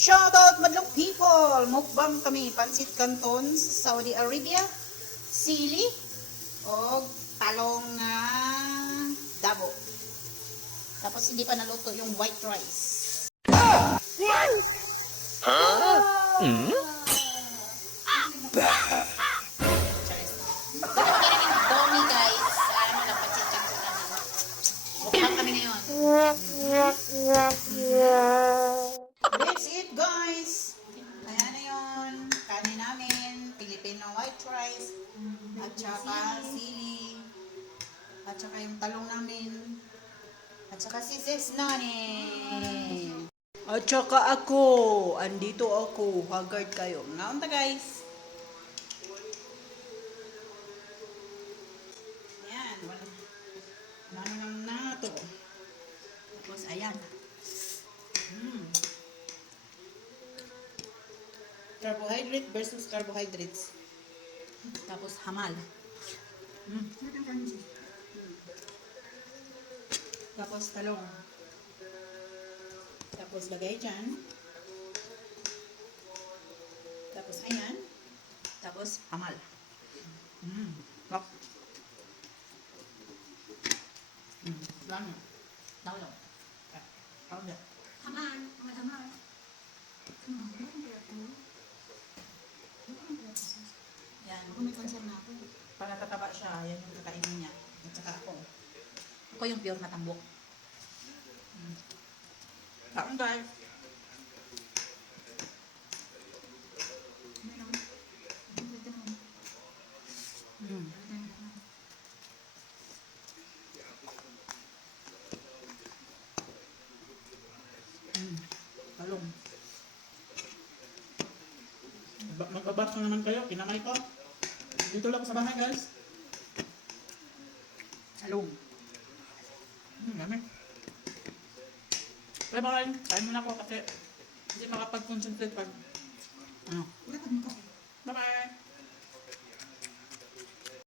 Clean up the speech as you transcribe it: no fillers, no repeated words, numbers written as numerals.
Shoutout madlang people! Mukbang kami, pansit canton sa Saudi Arabia, sili, o talong nga dabo. Tapos hindi pa naluto yung white rice. Dito kami rin domi guys. Alam mo na pansit canton namin. Mukbang kami ngayon. That's it guys. Ayan na yun. Kanin namin. Filipino white rice. At saka sili. At saka yung talong namin. At saka si Sis Nani. At saka ako. Andito ako. Haggard kayo. Naunta guys. Ayan. Wala nang nato. Tapos ayan. Carbohydrate versus carbohydrates. Tapos hamal. Tapos talong. Tapos lagay dyan. Tapos ayan. Tapos hamal. Rock. Lano. Talong. Powder. Hamal. Yan. Kung may concern na ako. Para tataba siya, yan yung kakainin niya. At saka ako. Ako yung pure na tambok. Kaon guys. Talong. Mag-abas na naman kayo, kinamay ko. Dito lang sa bahay guys. Talong. Dami. Bye-bye. Kain muna ako kasi hindi makapag-concentrate pag ano. Wala pa mo kape. Bye-bye.